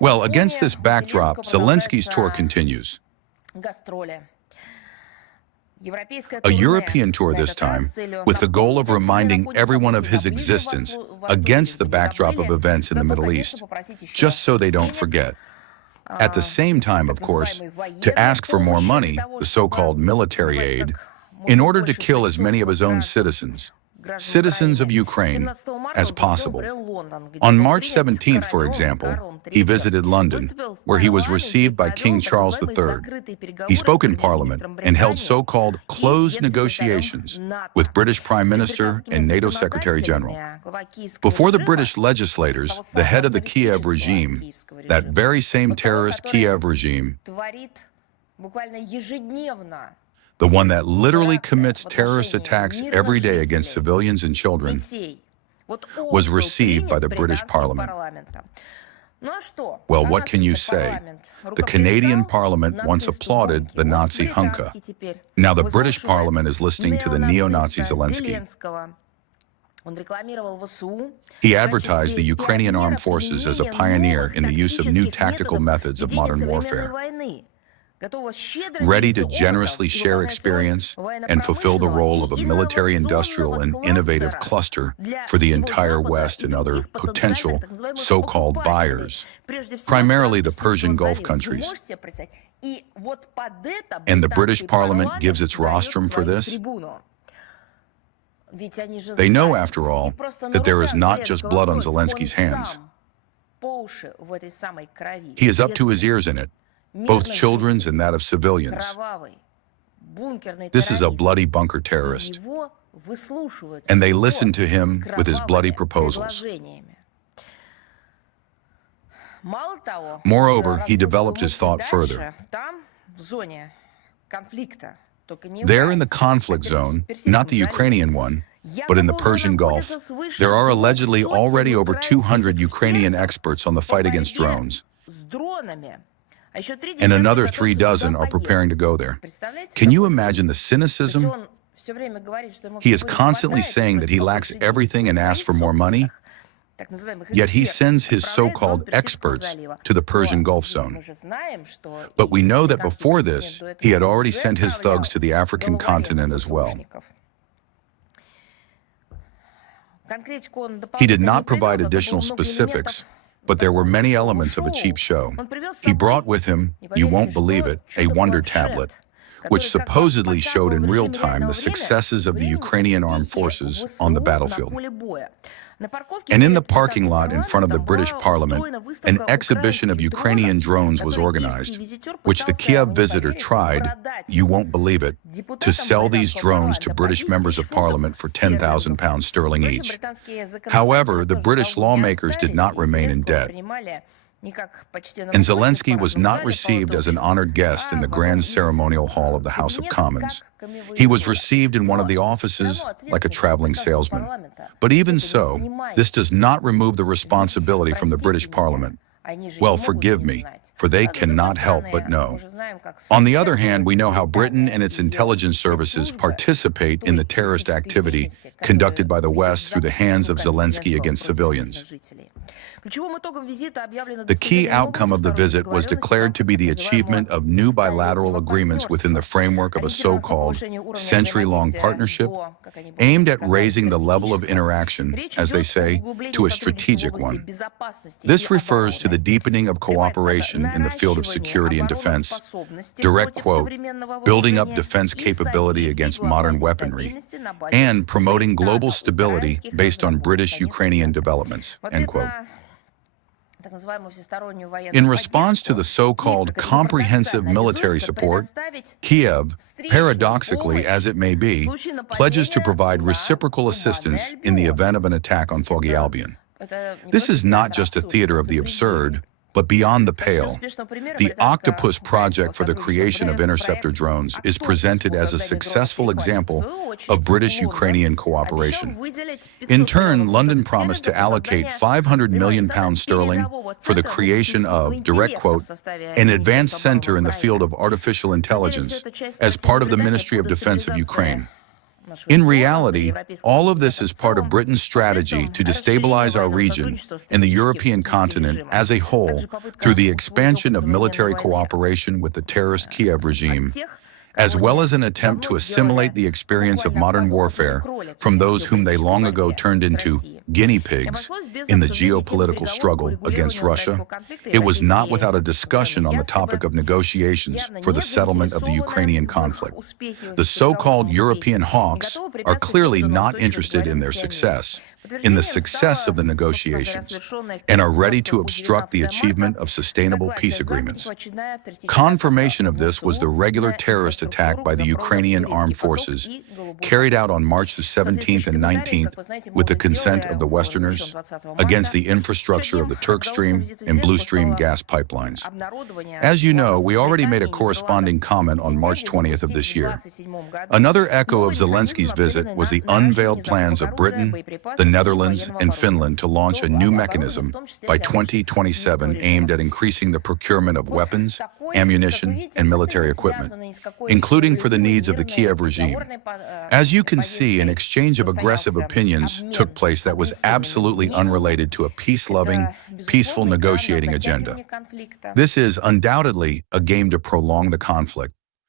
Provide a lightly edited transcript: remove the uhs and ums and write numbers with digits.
Well, against this backdrop, Zelensky's tour continues. A European tour this time, with the goal of reminding everyone of his existence against the backdrop of events in the Middle East, just so they don't forget. At the same time, of course, to ask for more money, the so-called military aid, in order to kill as many of his own citizens of Ukraine, as possible. On March 17th, for example, he visited London, where he was received by King Charles III. He spoke in Parliament and held so-called closed negotiations with British Prime Minister and NATO Secretary General. Before the British legislators, the head of the Kiev regime, that very same terrorist Kiev regime, the one that literally commits terrorist attacks every day against civilians and children, was received by the British Parliament. Well, what can you say? The Canadian Parliament once applauded the Nazi junta. Now the British Parliament is listening to the neo-Nazi Zelensky. He advertised the Ukrainian armed forces as a pioneer in the use of new tactical methods of modern warfare, ready to generously share experience and fulfill the role of a military-industrial and innovative cluster for the entire West and other potential so-called buyers, primarily the Persian Gulf countries. And the British Parliament gives its rostrum for this? They know, after all, that there is not just blood on Zelensky's hands. He is up to his ears in it, both children's and that of civilians. This is a bloody bunker terrorist, and they listen to him with his bloody proposals. Moreover, he developed his thought further. There in the conflict zone, not the Ukrainian one, but in the Persian Gulf, there are allegedly already over 200 Ukrainian experts on the fight against drones. And another 36 are preparing to go there. Can you imagine the cynicism? He is constantly saying that he lacks everything and asks for more money, yet he sends his so-called experts to the Persian Gulf zone. But we know that before this, he had already sent his thugs to the African continent as well. He did not provide additional specifics, but there were many elements of a cheap show. He brought with him, you won't believe it, a wonder tablet, which supposedly showed in real time the successes of the Ukrainian armed forces on the battlefield. And in the parking lot in front of the British Parliament, an exhibition of Ukrainian drones was organized, which the Kiev visitor tried, you won't believe it, to sell these drones to British members of Parliament for £10,000 sterling each. However, the British lawmakers did not remain in debt, and Zelensky was not received as an honored guest in the grand ceremonial hall of the House of Commons. He was received in one of the offices like a traveling salesman. But even so, this does not remove the responsibility from the British Parliament. Well, forgive me, for they cannot help but know. On the other hand, we know how Britain and its intelligence services participate in the terrorist activity conducted by the West through the hands of Zelensky against civilians. The key outcome of the visit was declared to be the achievement of new bilateral agreements within the framework of a so-called century-long partnership aimed at raising the level of interaction, as they say, to a strategic one. This refers to the deepening of cooperation in the field of security and defense, direct quote, building up defense capability against modern weaponry, and promoting global stability based on British-Ukrainian developments, end quote. In response to the so-called comprehensive military support, Kiev, paradoxically as it may be, pledges to provide reciprocal assistance in the event of an attack on Foggy Albion. This is not just a theater of the absurd, but beyond the pale. The Octopus project for the creation of interceptor drones is presented as a successful example of British-Ukrainian cooperation. In turn, London promised to allocate £500 million sterling for the creation of, direct quote, an advanced center in the field of artificial intelligence as part of the Ministry of Defense of Ukraine. In reality, all of this is part of Britain's strategy to destabilize our region and the European continent as a whole through the expansion of military cooperation with the terrorist Kiev regime, as well as an attempt to assimilate the experience of modern warfare from those whom they long ago turned into guinea pigs in the geopolitical struggle against Russia. It was not without a discussion on the topic of negotiations for the settlement of the Ukrainian conflict. The so-called European hawks are clearly not interested in their success, in the success of the negotiations, and are ready to obstruct the achievement of sustainable peace agreements. Confirmation of this was the regular terrorist attack by the Ukrainian armed forces, carried out on March the 17th and 19th with the consent of the Westerners, against the infrastructure of the Turk Stream and Blue Stream gas pipelines. As you know, we already made a corresponding comment on March 20th of this year. Another echo of Zelensky's visit was the unveiled plans of Britain, the Netherlands, and Finland to launch a new mechanism by 2027 aimed at increasing the procurement of weapons, ammunition, and military equipment, including for the needs of the Kiev regime. As you can see, an exchange of aggressive opinions took place that was absolutely unrelated to a peace-loving, peaceful negotiating agenda. This is undoubtedly a game to prolong the conflict,